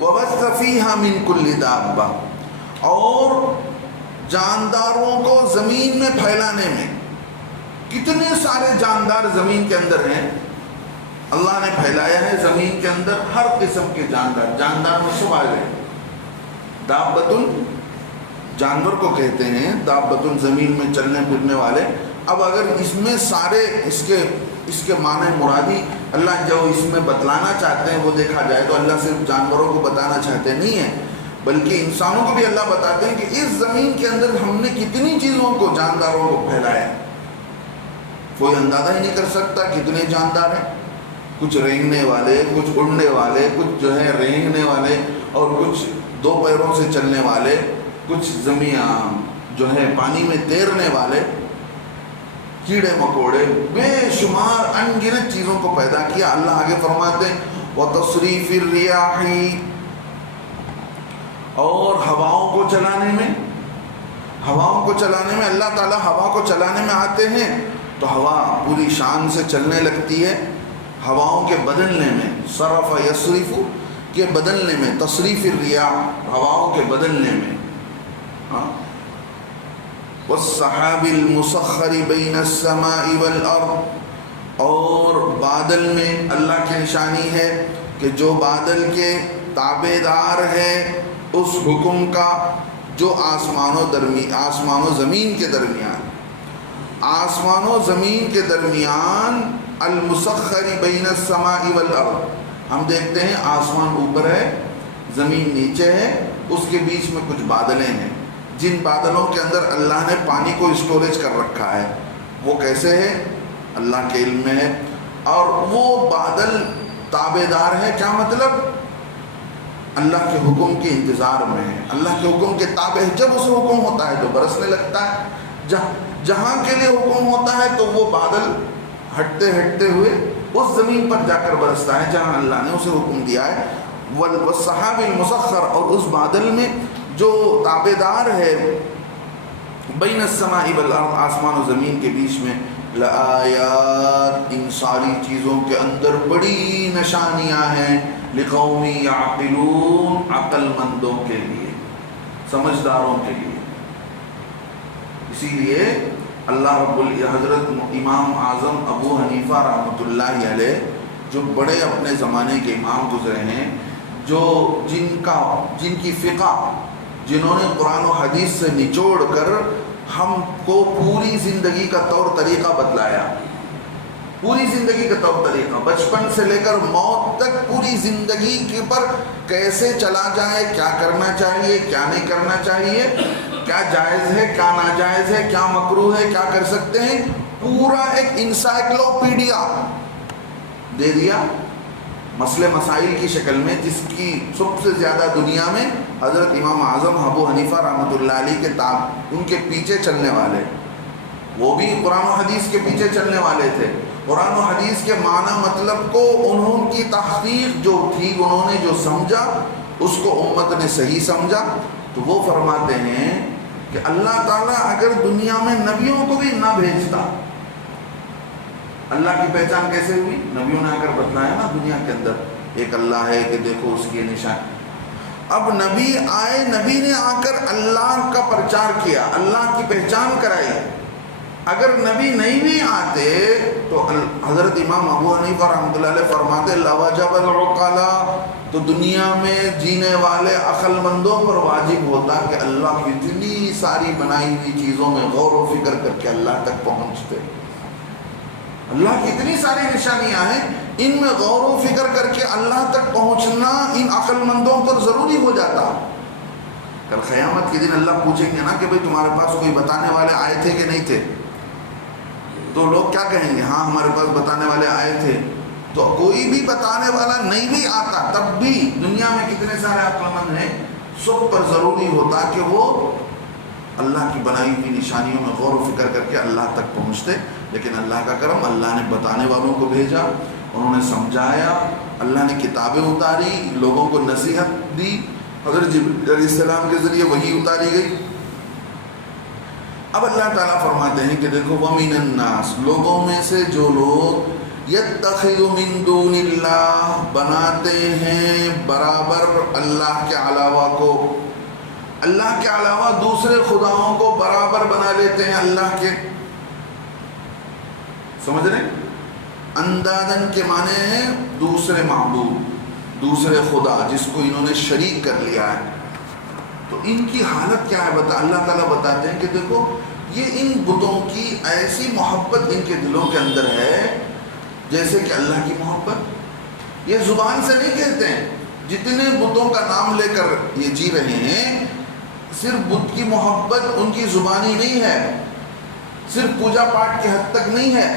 وَبَثَّ فِيهَا مِن كُلِّ دَابَّةٍ، اور جانداروں کو زمین میں پھیلانے میں، کتنے سارے جاندار زمین کے اندر ہیں، اللہ نے پھیلایا ہے زمین کے اندر ہر قسم کے جاندار. جاندار میں سب آئے ہیں. دابتن جانور کو کہتے ہیں، دابتن زمین میں چلنے پھرنے والے. اب اگر اس میں سارے اس کے معنی مرادی اللہ جو اس میں بتلانا چاہتے ہیں وہ دیکھا جائے تو اللہ صرف جانوروں کو بتانا چاہتے نہیں ہیں، بلکہ انسانوں کو بھی اللہ بتاتے ہیں کہ اس زمین کے اندر ہم نے کتنی چیزوں کو، جانداروں کو پھیلایا. کوئی اندازہ ہی نہیں کر سکتا کتنے جاندار ہیں. کچھ رینگنے والے، کچھ اڑنے والے، کچھ جو ہے رینگنے والے، اور کچھ 2 پیروں سے چلنے والے، کچھ زمین جو ہے پانی میں تیرنے والے، کیڑے مکوڑے، بے شمار ان گنت چیزوں کو پیدا کیا. اللہ آگے فرماتے ہیں وَتَصْرِيفِ الرِّيَاحِ، اور ہواؤں کو چلانے میں اللہ تعالیٰ ہوا کو چلانے میں آتے ہیں تو ہوا پوری شان سے چلنے لگتی ہے. ہواؤں کے بدلنے میں، صرف یصرف کے بدلنے میں، تصریف الریاح ہواؤں کے بدلنے میں. والسحاب المسخر بین السماء والارض، اور بادل میں اللہ کی نشانی ہے کہ جو بادل کے تابع دار ہے اس حکم کا جو آسمان و زمین کے درمیان، آسمان و زمین کے درمیان، المسخر بین السماء والارض. ہم دیکھتے ہیں آسمان اوپر ہے، زمین نیچے ہے، اس کے بیچ میں کچھ بادلیں ہیں، جن بادلوں کے اندر اللہ نے پانی کو اسٹوریج کر رکھا ہے. وہ کیسے ہے؟ اللہ کے علم میں ہے. اور وہ بادل تابع دار ہے، کیا مطلب؟ اللہ کے حکم کے انتظار میں ہے، اللہ کے حکم کے تابع. جب اسے حکم ہوتا ہے تو برسنے لگتا ہے. جہاں کے لیے حکم ہوتا ہے تو وہ بادل ہٹتے ہوئے اس زمین پر جا کر برستا ہے جہاں اللہ نے اسے حکم دیا ہے. والسحاب المسخر، اور اس بادل میں جو تابع دار ہے، بین السماء والارض آسمان و زمین کے بیچ میں، لآیات، ان ساری چیزوں کے اندر بڑی نشانیاں ہیں، لقوم یعقلون، عقل مندوں کے لیے، سمجھداروں کے لیے. اسی لیے اللہ رب حضرت امام اعظم ابو حنیفہ رحمۃ اللہ علیہ، جو بڑے اپنے زمانے کے امام گزرے ہیں، جو جن کی فقہ، جنہوں نے قرآن و حدیث سے نچوڑ کر ہم کو پوری زندگی کا طور طریقہ بتلایا، پوری زندگی کا طور طریقہ، بچپن سے لے کر موت تک پوری زندگی کے پر کیسے چلا جائے، کیا کرنا چاہیے، کیا نہیں کرنا چاہیے، کیا جائز ہے، کیا ناجائز ہے، کیا مکروہ ہے، کیا کر سکتے ہیں، پورا ایک انسائکلوپیڈیا دے دیا مسئلے مسائل کی شکل میں، جس کی سب سے زیادہ دنیا میں حضرت امام اعظم ابو حنیفہ رحمۃ اللہ علیہ کے ان کے پیچھے چلنے والے، وہ بھی قرآن و حدیث کے پیچھے چلنے والے تھے. قرآن و حدیث کے معنی مطلب کو انہوں کی تحقیق جو تھی، انہوں نے جو سمجھا اس کو امت نے صحیح سمجھا. تو وہ فرماتے ہیں کہ اللہ تعالیٰ اگر دنیا میں نبیوں کو بھی نہ بھیجتا، اللہ کی پہچان کیسے ہوئی؟ نبیوں نے آ کر بتلایا نا دنیا کے اندر ایک اللہ ہے کہ دیکھو اس کی نشان. اب نبی آئے، نبی نے آ کر اللہ کا پرچار کیا، اللہ کی پہچان کرائی. اگر نبی نہیں بھی آتے تو حضرت امام ابو حنیفہ رحمۃ اللہ علیہ فرماتے لوجب العقلاء، تو دنیا میں جینے والے عقل مندوں پر واجب ہوتا کہ اللہ کی اتنی ساری بنائی ہوئی چیزوں میں غور و فکر کر کے اللہ تک پہنچتے. اللہ کی اتنی ساری نشانیاں ہیں، ان میں غور و فکر کر کے اللہ تک پہنچنا ان عقل مندوں پر ضروری ہو جاتا. کل قیامت کے دن اللہ پوچھیں گے نا کہ بھئی تمہارے پاس کوئی بتانے والے آئے تھے کہ نہیں تھے؟ تو لوگ کیا کہیں گے؟ ہاں ہمارے پاس بتانے والے آئے تھے. تو کوئی بھی بتانے والا نہیں بھی آتا تب بھی دنیا میں کتنے سارے عقل مند ہیں، سب پر ضروری ہوتا کہ وہ اللہ کی بنائی ہوئی نشانیوں میں غور و فکر کر کے اللہ تک پہنچتے. لیکن اللہ کا کرم، اللہ نے بتانے والوں کو بھیجا، انہوں نے سمجھایا، اللہ نے کتابیں اتاری، لوگوں کو نصیحت دی، حضرت جبرائیل علیہ السلام کے ذریعے وحی اتاری گئی. اب اللہ تعالیٰ فرماتے ہیں کہ دیکھو وَمِنَ النَّاسِ، لوگوں میں سے جو لوگ یتخذ من دون اللہ، بناتے ہیں برابر اللہ کے علاوہ کو، اللہ کے علاوہ دوسرے خداؤں کو برابر بنا لیتے ہیں اللہ کے. سمجھ رہے ہیں؟ اندادن کے معنی ہیں دوسرے معبود، دوسرے خدا جس کو انہوں نے شریک کر لیا ہے. تو ان کی حالت کیا ہے اللہ تعالیٰ بتاتے ہیں کہ دیکھو یہ ان بتوں کی ایسی محبت ان کے دلوں کے اندر ہے جیسے کہ اللہ کی محبت. یہ زبان سے نہیں کہتے ہیں، جتنے بتوں کا نام لے کر یہ جی رہے ہیں، صرف بت کی محبت ان کی زبانی نہیں ہے، صرف پوجا پاٹ کی حد تک نہیں ہے،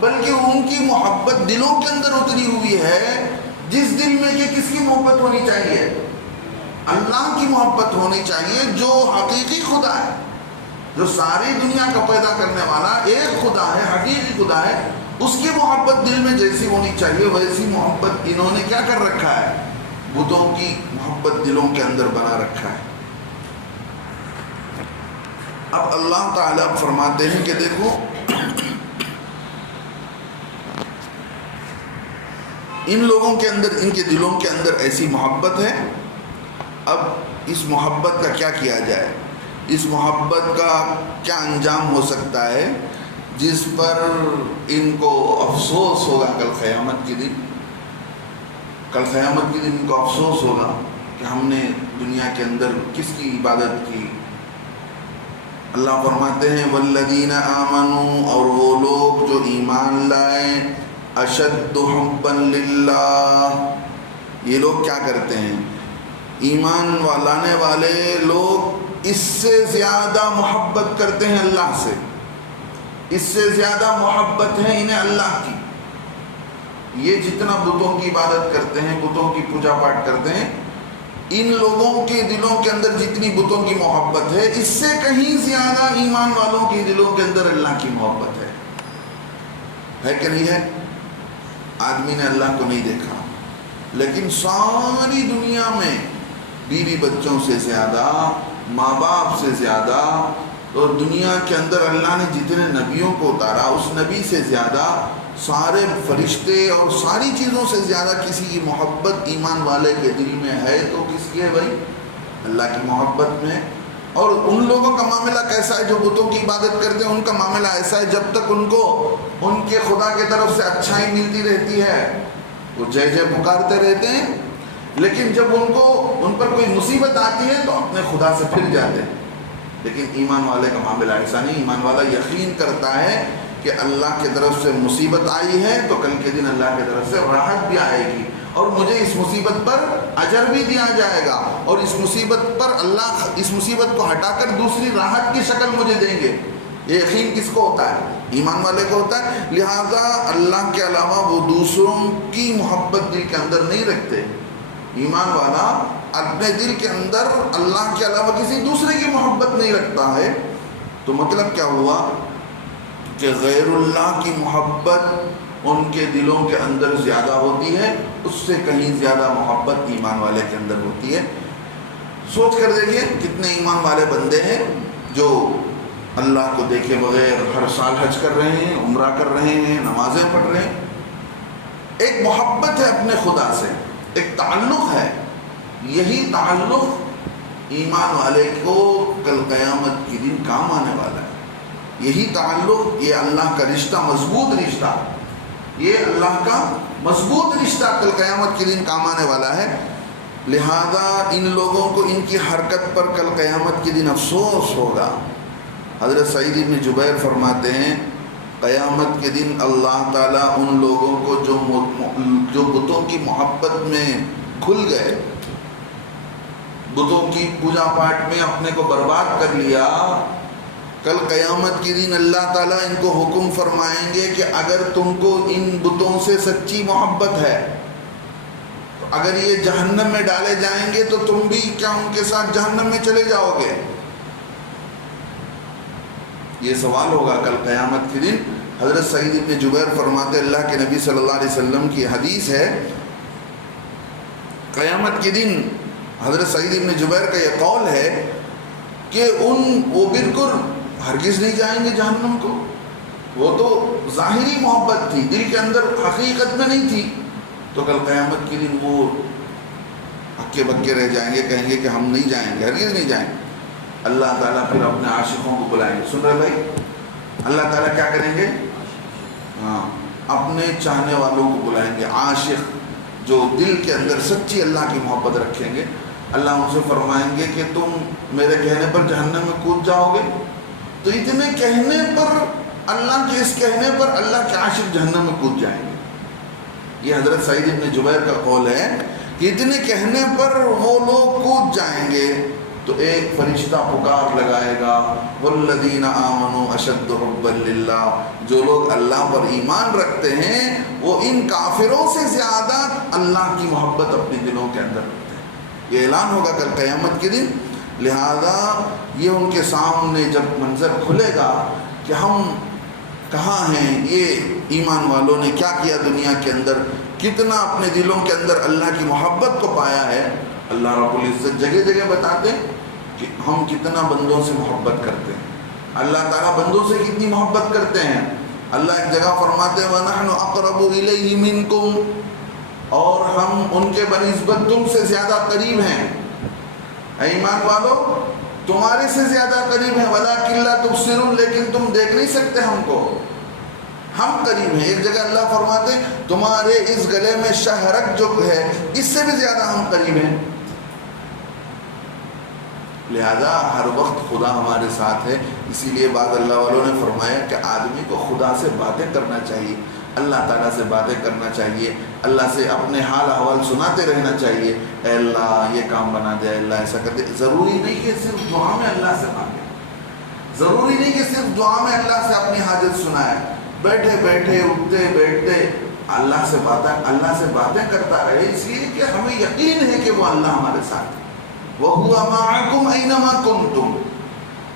بلکہ ان کی محبت دلوں کے اندر اتری ہوئی ہے. جس دل میں کہ کس کی محبت ہونی چاہیے؟ اللہ کی محبت ہونی چاہیے، جو حقیقی خدا ہے، جو ساری دنیا کا پیدا کرنے والا ایک خدا ہے، حقیقی خدا ہے. اس کی محبت دل میں جیسی ہونی چاہیے ویسی محبت انہوں نے کیا کر رکھا ہے؟ بتوں کی محبت دلوں کے اندر بنا رکھا ہے. اب اللہ تعالیٰ فرماتے ہیں کہ دیکھو ان لوگوں کے اندر، ان کے دلوں کے اندر ایسی محبت ہے. اب اس محبت کا کیا کیا جائے؟ اس محبت کا کیا انجام ہو سکتا ہے جس پر ان کو افسوس ہوگا کل قیامت کے دن؟ کل قیامت کے دن ان کو افسوس ہوگا کہ ہم نے دنیا کے اندر کس کی عبادت کی. اللہ فرماتے ہیں والذین آمنوا، اور وہ لوگ جو ایمان لائے، اشد حبا للہ، یہ لوگ کیا کرتے ہیں؟ ایمان لانے والے لوگ اس سے زیادہ محبت کرتے ہیں اللہ سے، اس سے زیادہ محبت ہے انہیں اللہ کی. یہ جتنا بتوں کی عبادت کرتے ہیں، بتوں کی پوجا پاٹ کرتے ہیں، ان لوگوں کے دلوں کے اندر جتنی بتوں کی محبت ہے، اس سے کہیں زیادہ ایمان والوں کے دلوں کے اندر اللہ کی محبت ہے کہ نہیں ہے؟ آدمی نے اللہ کو نہیں دیکھا، لیکن ساری دنیا میں بیوی بچوں سے زیادہ، ماں باپ سے زیادہ، اور دنیا کے اندر اللہ نے جتنے نبیوں کو اتارا اس نبی سے زیادہ، سارے فرشتے اور ساری چیزوں سے زیادہ کسی کی محبت ایمان والے کے دل میں ہے تو کس کی ہے بھائی؟ اللہ کی محبت میں. اور ان لوگوں کا معاملہ کیسا ہے جو بتوں کی عبادت کرتے ہیں؟ ان کا معاملہ ایسا ہے جب تک ان کو ان کے خدا کی طرف سے اچھائی ملتی رہتی ہے وہ جے جے پکارتے رہتے ہیں، لیکن جب ان پر کوئی مصیبت آتی ہے تو اپنے خدا سے پھر جاتے ہیں. لیکن ایمان والے کا معاملہ ایسا نہیں. ایمان والا یقین کرتا ہے کہ اللہ کی طرف سے مصیبت آئی ہے تو کل کے دن اللہ کی طرف سے راحت بھی آئے گی، اور مجھے اس مصیبت پر اجر بھی دیا جائے گا، اور اس مصیبت پر اللہ اس مصیبت کو ہٹا کر دوسری راحت کی شکل مجھے دیں گے. یہ یقین کس کو ہوتا ہے؟ ایمان والے کو ہوتا ہے. لہذا اللہ کے علاوہ وہ دوسروں کی محبت دل کے اندر نہیں رکھتے. ایمان والا اپنے دل کے اندر اللہ کے علاوہ کسی دوسرے کی محبت نہیں رکھتا ہے. تو مطلب کیا ہوا کہ غیر اللہ کی محبت ان کے دلوں کے اندر زیادہ ہوتی ہے، اس سے کہیں زیادہ محبت ایمان والے کے اندر ہوتی ہے. سوچ کر دیکھیں کتنے ایمان والے بندے ہیں جو اللہ کو دیکھے بغیر ہر سال حج کر رہے ہیں، عمرہ کر رہے ہیں، نمازیں پڑھ رہے ہیں. ایک محبت ہے اپنے خدا سے، ایک تعلق ہے. یہی تعلق ایمان والے کو کل قیامت کے دن کام آنے والا ہے. یہی تعلق، یہ اللہ کا رشتہ، مضبوط رشتہ، یہ اللہ کا مضبوط رشتہ کل قیامت کے دن کام آنے والا ہے. لہذا ان لوگوں کو ان کی حرکت پر کل قیامت کے دن افسوس ہوگا. حضرت سعید بن جبیر فرماتے ہیں قیامت کے دن اللہ تعالیٰ ان لوگوں کو جو بتوں کی محبت میں کھل گئے، بتوں کی پوجا پاٹ میں اپنے کو برباد کر لیا، کل قیامت کے دن اللہ تعالیٰ ان کو حکم فرمائیں گے کہ اگر تم کو ان بتوں سے سچی محبت ہے تو اگر یہ جہنم میں ڈالے جائیں گے تو تم بھی کیا ان کے ساتھ جہنم میں چلے جاؤ گے؟ یہ سوال ہوگا کل قیامت کے دن. حضرت سعید بن جبیر فرماتے اللہ کے نبی صلی اللہ علیہ وسلم کی حدیث ہے، قیامت کے دن حضرت سعید بن جبیر کا یہ قول ہے کہ وہ بالکل ہرگز نہیں جائیں گے جہنم کو. وہ تو ظاہری محبت تھی، دل کے اندر حقیقت میں نہیں تھی، تو کل قیامت کے دن وہ ہکے بکے رہ جائیں گے، کہیں گے کہ ہم نہیں جائیں گے، ہرگز نہیں جائیں گے۔ اللہ تعالیٰ پھر اپنے عاشقوں کو بلائیں گے، سن رہے بھائی؟ اللہ تعالیٰ کیا کریں گے؟ ہاں، اپنے چاہنے والوں کو بلائیں گے، عاشق جو دل کے اندر سچی اللہ کی محبت رکھیں گے۔ اللہ ان سے فرمائیں گے کہ تم میرے کہنے پر جہنم میں کود جاؤ گے، تو اتنے کہنے پر، اللہ کے اس کہنے پر اللہ کے عاشق جہنم میں کود جائیں گے۔ یہ حضرت سعید ابن جبیر کا قول ہے کہ اتنے کہنے پر وہ لوگ کود جائیں گے، تو ایک فرشتہ پکار لگائے گا، والذین آمنوا اشد حبا للہ، جو لوگ اللہ پر ایمان رکھتے ہیں وہ ان کافروں سے زیادہ اللہ کی محبت اپنے دلوں کے اندر رکھتے ہیں۔ یہ اعلان ہوگا کل قیامت کے دن، لہذا یہ ان کے سامنے جب منظر کھلے گا کہ ہم کہاں ہیں، یہ ایمان والوں نے کیا کیا دنیا کے اندر، کتنا اپنے دلوں کے اندر اللہ کی محبت کو پایا ہے۔ اللہ رب العزت جگہ جگہ بتاتے ہیں کہ ہم کتنا بندوں سے محبت کرتے ہیں، اللہ تعالیٰ بندوں سے کتنی محبت کرتے ہیں۔ اللہ ایک جگہ فرماتے ہیں وَنَحْنُ أَقْرَبُ إِلَيْهِ مِنْكُمْ، اور ہم ان کے بنسبت تم سے زیادہ قریب ہیں۔ اے ایمان والو، تمہارے سے زیادہ قریب ہیں، وَلَكِنْ لَا تُبْصِرُونَ، لیکن تم دیکھ نہیں سکتے ہم کو، ہم قریب ہیں۔ ایک جگہ اللہ فرماتے ہیں تمہارے اس گلے میں شہرک جو ہے اس سے بھی زیادہ ہم قریب ہیں۔ لہذا ہر وقت خدا ہمارے ساتھ ہے، اسی لیے بعض اللہ والوں نے فرمایا کہ آدمی کو خدا سے باتیں کرنا چاہیے، اللہ تعالیٰ سے باتیں کرنا چاہیے، اللہ سے اپنے حال احوال سناتے رہنا چاہیے۔ اے اللہ یہ کام بنا دے، اے اللہ ایسا کر دے۔ ضروری نہیں کہ صرف دعا میں اللہ سے مانگے، ضروری نہیں کہ صرف دعا میں اللہ سے اپنی حاجت سنائے، بیٹھے بیٹھے اٹھتے بیٹھتے اللہ سے باتیں کرتا رہے، اس لیے کہ ہمیں یقین ہے کہ وہ اللہ ہمارے ساتھ ہے۔ وَهُوَ مَعَكُمْ أَيْنَمَا كُنْتُمْ،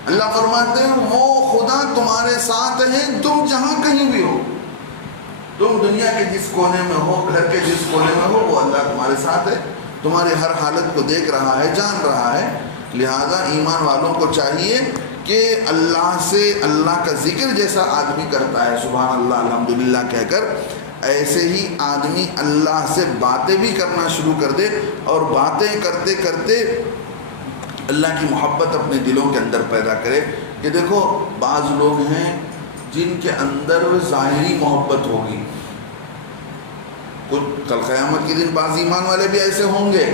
اللہ فرماتے ہیں وہ خدا تمہارے ساتھ ہے تم جہاں کہیں بھی ہو، تم دنیا کے جس کونے میں ہو، گھر کے جس کونے میں ہو، وہ اللہ تمہارے ساتھ ہے، تمہاری ہر حالت کو دیکھ رہا ہے، جان رہا ہے۔ لہذا ایمان والوں کو چاہیے کہ اللہ سے، اللہ کا ذکر جیسا آدمی کرتا ہے سبحان اللہ الحمدللہ کہہ کر، ایسے ہی آدمی اللہ سے باتیں بھی کرنا شروع کر دے، اور باتیں کرتے کرتے اللہ کی محبت اپنے دلوں کے اندر پیدا کرے۔ کہ دیکھو بعض لوگ ہیں جن کے اندر ظاہری محبت ہوگی، کچھ کل قیامت کے دن بعض ایمان والے بھی ایسے ہوں گے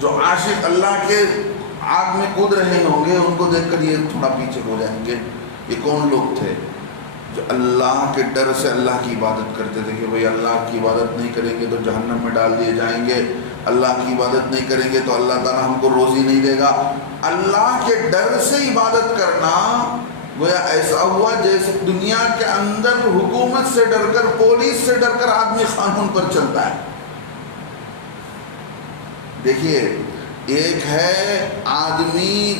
جو عاشق اللہ کے آگ میں کود رہے ہوں گے، ان کو دیکھ کر یہ تھوڑا پیچھے ہو جائیں گے۔ یہ کون لوگ تھے؟ جو اللہ کے ڈر سے اللہ کی عبادت کرتے تھے کہ بھئی اللہ کی عبادت نہیں کریں گے تو جہنم میں ڈال دیے جائیں گے، اللہ کی عبادت نہیں کریں گے تو اللہ تعالیٰ ہم کو روزی نہیں دے گا۔ اللہ کے ڈر سے عبادت کرنا گویا ایسا ہوا جیسے دنیا کے اندر حکومت سے ڈر کر، پولیس سے ڈر کر آدمی قانون پر چلتا ہے۔ دیکھیے، ایک ہے آدمی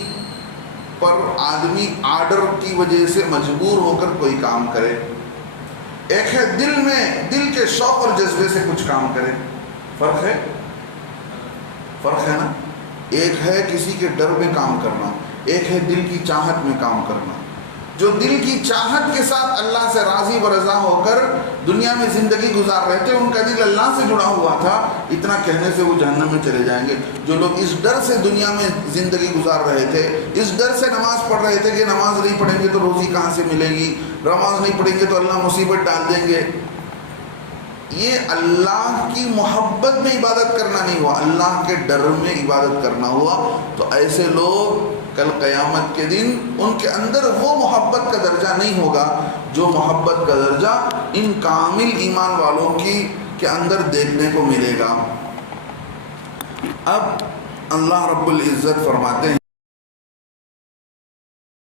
آرڈر کی وجہ سے مجبور ہو کر کوئی کام کرے، ایک ہے دل کے شوق اور جذبے سے کچھ کام کرے، فرق ہے نا۔ ایک ہے کسی کے ڈر میں کام کرنا، ایک ہے دل کی چاہت میں کام کرنا۔ جو دل کی چاہت کے ساتھ اللہ سے راضی و رضا ہو کر دنیا میں زندگی گزار رہے تھے، ان کا دل اللہ سے جڑا ہوا تھا، اتنا کہنے سے وہ جہنم میں چلے جائیں گے۔ جو لوگ اس ڈر سے دنیا میں زندگی گزار رہے تھے، اس ڈر سے نماز پڑھ رہے تھے کہ نماز نہیں پڑھیں گے تو روزی کہاں سے ملے گی، نماز نہیں پڑھیں گے تو اللہ مصیبت ڈال دیں گے، یہ اللہ کی محبت میں عبادت کرنا نہیں ہوا، اللہ کے ڈر میں عبادت کرنا ہوا۔ تو ایسے لوگ کل قیامت کے دن ان کے اندر وہ محبت کا درجہ نہیں ہوگا جو محبت کا درجہ ان کامل ایمان والوں کے اندر دیکھنے کو ملے گا۔ اب اللہ رب العزت فرماتے